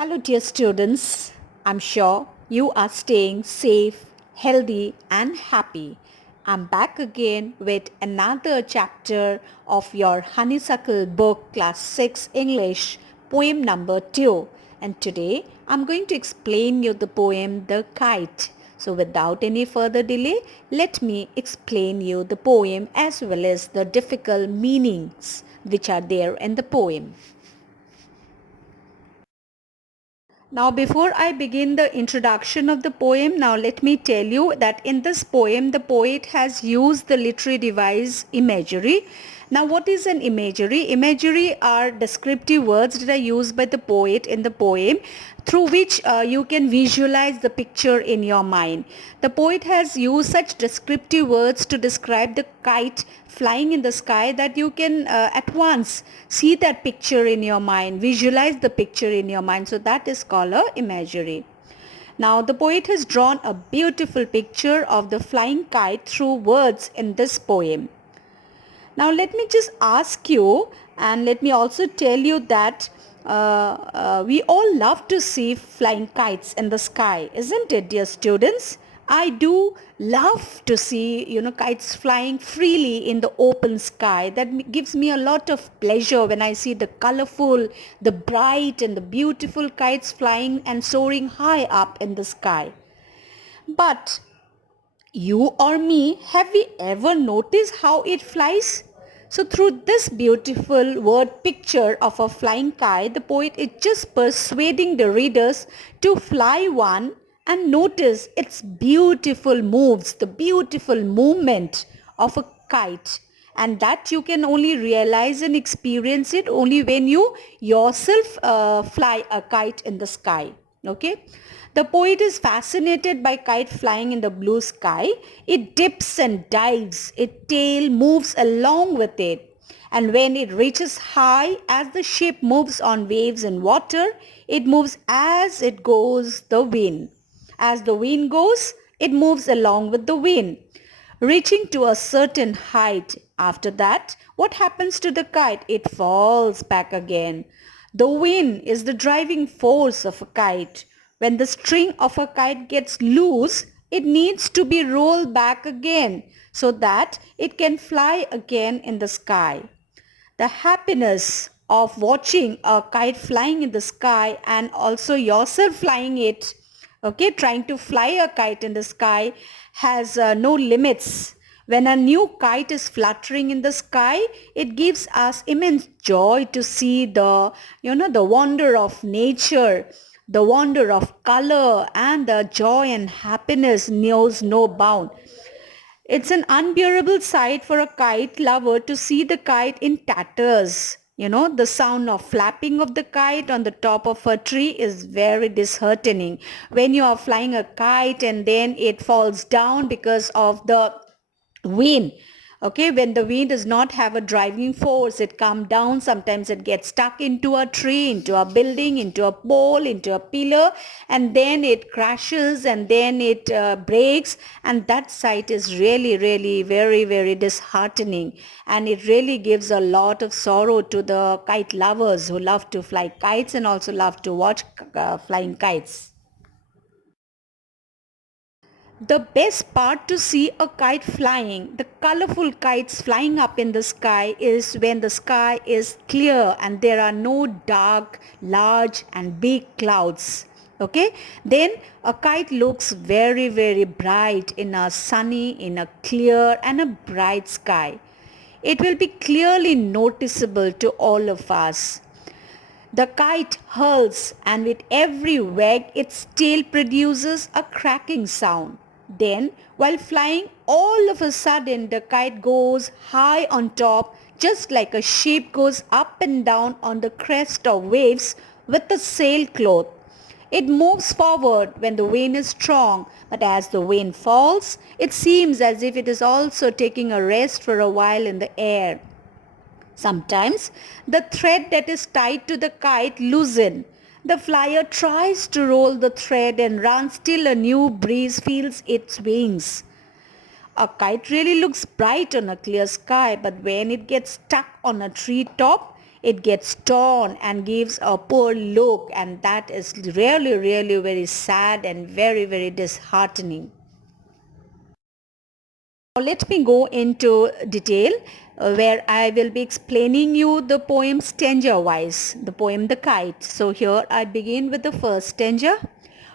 Hello, dear students. I'm sure you are staying safe, healthy, and happy. I'm back again with another chapter of your Honeysuckle book, Class 6 English, poem number 2. And today I'm going to explain you the poem The Kite. So without any further delay, let me explain you the poem as well as the difficult meanings which are there in the poem. Now before I begin the introduction of the poem, now let me tell you that in this poem the poet has used the literary device imagery. Now what is an imagery? Imagery are descriptive words that are used by the poet in the poem through which you can visualize the picture in your mind. The poet has used such descriptive words to describe the kite flying in the sky that you can at once see that picture in your mind, visualize the picture in your mind. So that is called a imagery. Now the poet has drawn a beautiful picture of the flying kite through words in this poem. Now let me just ask you, and let me also tell you that we all love to see flying kites in the sky, isn't it, dear students? I do love to see, kites flying freely in the open sky. That gives me a lot of pleasure when I see the colorful, the bright and the beautiful kites flying and soaring high up in the sky. But you or me, have we ever noticed how it flies? So through this beautiful word picture of a flying kite, the poet is just persuading the readers to fly one and notice its beautiful moves, the beautiful movement of a kite. And that you can only realize and experience it only when you yourself fly a kite in the sky. Okay. The poet is fascinated by kite flying in the blue sky. It dips and dives. Its tail moves along with it. And when it reaches high, as the ship moves on waves and water, it moves as it goes the wind. As the wind goes, it moves along with the wind, reaching to a certain height. After that, what happens to the kite? It falls back again. The wind is the driving force of a kite. When the string of a kite gets loose, it needs to be rolled back again so that it can fly again in the sky. The happiness of watching a kite flying in the sky and also yourself flying it, okay, trying to fly a kite in the sky has no limits. When a new kite is fluttering in the sky, it gives us immense joy to see the wonder of nature, the wonder of color, and the joy and happiness knows no bound. It's an unbearable sight for a kite lover to see the kite in tatters. The sound of flapping of the kite on the top of a tree is very disheartening. When you are flying a kite and then it falls down because of the wind, okay, when the wind does not have a driving force, it comes down. Sometimes it gets stuck into a tree, into a building, into a pole, into a pillar, and then it crashes and then it breaks, and that sight is really very very disheartening, and it really gives a lot of sorrow to the kite lovers who love to fly kites and also love to watch flying kites. The best part to see a kite flying, the colorful kites flying up in the sky, is when the sky is clear and there are no dark, large and big clouds. Okay, then a kite looks very bright in a sunny, in a clear and a bright sky. It will be clearly noticeable to all of us. The kite hurls, and with every wag its tail produces a cracking sound. Then, while flying, all of a sudden the kite goes high on top, just like a ship goes up and down on the crest of waves with a sailcloth. It moves forward when the wind is strong, but as the wind falls, it seems as if it is also taking a rest for a while in the air. Sometimes the thread that is tied to the kite loosens. The flyer tries to roll the thread and runs till a new breeze fills its wings. A kite really looks bright on a clear sky, but when it gets stuck on a tree top, it gets torn and gives a poor look, and that is really very sad and very disheartening. Now let me go into detail where I will be explaining you the poem stanza wise, the poem The Kite. So here I begin with the first stanza.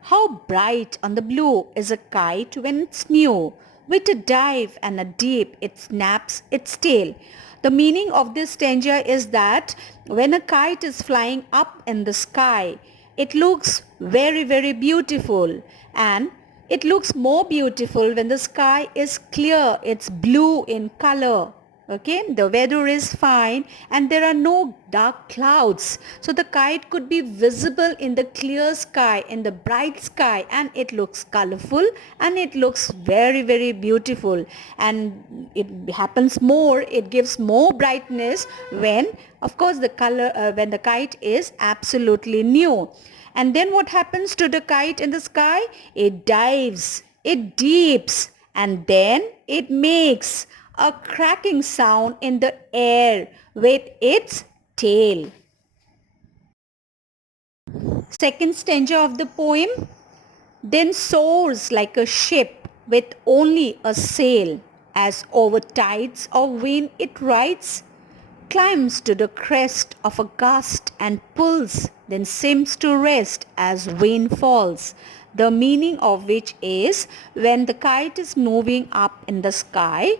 How bright on the blue is a kite when it's new. With a dive and a dip it snaps its tail. The meaning of this stanza is that when a kite is flying up in the sky, it looks very beautiful, and it looks more beautiful when the sky is clear, it's blue in color. Okay, the weather is fine and there are no dark clouds. So the kite could be visible in the clear sky, in the bright sky, and it looks colorful and it looks very beautiful. And it happens more, it gives more brightness when, of course, the color, when the kite is absolutely new. And then what happens to the kite in the sky? It dives, it dips, and then it makes a cracking sound in the air with its tail. Second stanza of the poem. Then soars like a ship with only a sail, as over tides of wind it rides, climbs to the crest of a gust and pulls, then seems to rest as wind falls. The meaning of which is when the kite is moving up in the sky,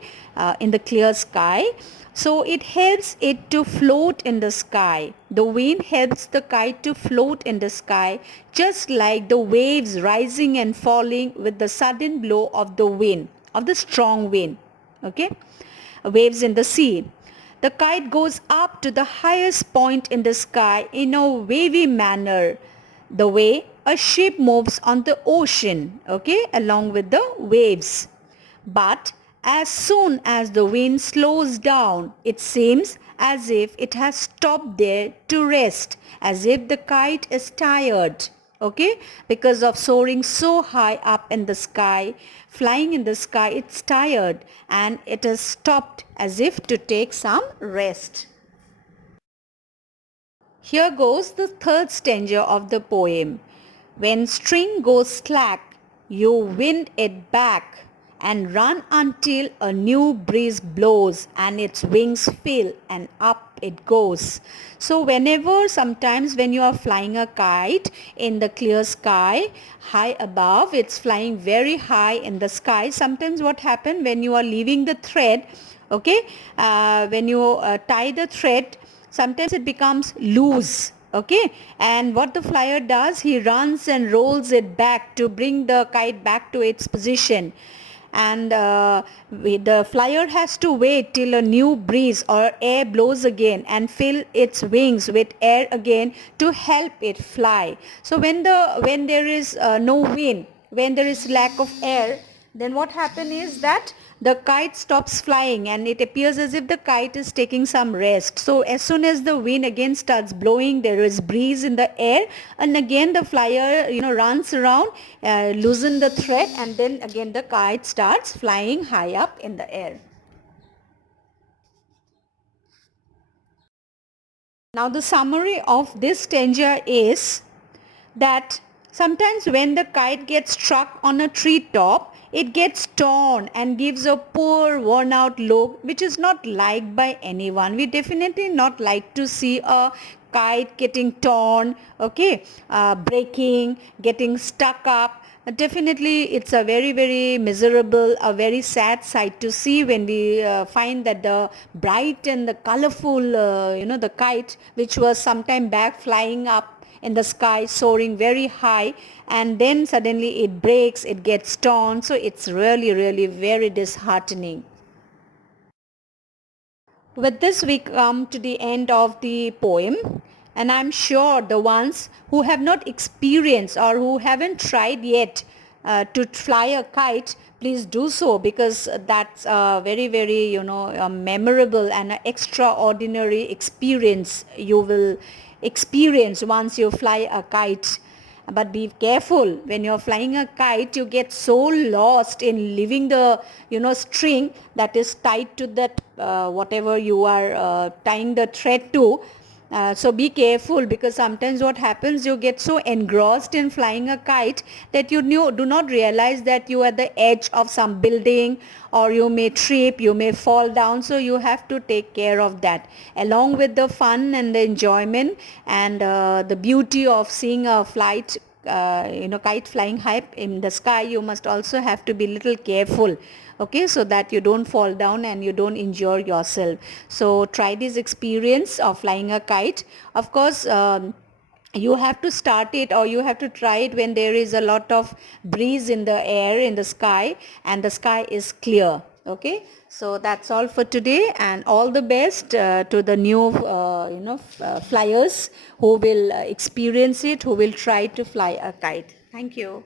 in the clear sky, so it helps it to float in the sky. The wind helps the kite to float in the sky, just like the waves rising and falling with the sudden blow of the wind, of the strong wind. Okay? Waves in the sea. The kite goes up to the highest point in the sky in a wavy manner, the way a ship moves on the ocean, okay, along with the waves. But as soon as the wind slows down, it seems as if it has stopped there to rest, as if the kite is tired, okay, because of soaring so high up in the sky, flying in the sky, it's tired and it has stopped as if to take some rest. Here goes the third stanza of the poem. When string goes slack, you wind it back and run until a new breeze blows and its wings fill and up it goes. So whenever, sometimes when you are flying a kite in the clear sky, high above, it's flying very high in the sky. Sometimes what happens when you are leaving the thread, okay, when you tie the thread, sometimes it becomes loose, okay, and what the flyer does, he runs and rolls it back to bring the kite back to its position, and the flyer has to wait till a new breeze or air blows again and fill its wings with air again to help it fly. So when there is no wind, when there is lack of air, then what happens is that the kite stops flying and it appears as if the kite is taking some rest. So as soon as the wind again starts blowing, there is breeze in the air, and again the flyer runs around, loosen the thread, and then again the kite starts flying high up in the air. Now the summary of this stanza is that sometimes when the kite gets struck on a tree top, it gets torn and gives a poor worn out look, which is not liked by anyone. We definitely not like to see a kite getting torn, okay, breaking, getting stuck up. Definitely it's a very miserable, a very sad sight to see when we find that the bright and the colorful, the kite which was sometime back flying up in the sky, soaring very high, and then suddenly it breaks, it gets torn. So it's really very disheartening. With this we come to the end of the poem, and I'm sure the ones who have not experienced or who haven't tried yet to fly a kite, please do so, because that's a very a memorable and an extraordinary experience you will experience once you fly a kite. But be careful, when you're flying a kite, you get so lost in leaving the string that is tied to that whatever you are tying the thread to, So be careful, because sometimes what happens, you get so engrossed in flying a kite that you do not realize that you are at the edge of some building, or you may trip, you may fall down. So you have to take care of that, along with the fun and the enjoyment and the beauty of seeing a flight, kite flying high in the sky. You must also have to be little careful, okay, so that you don't fall down and you don't injure yourself. So try this experience of flying a kite. Of course, you have to start it, or you have to try it when there is a lot of breeze in the air, in the sky, and the sky is clear. Okay, so that's all for today, and all the best to the new flyers who will experience it, who will try to fly a kite. Thank you.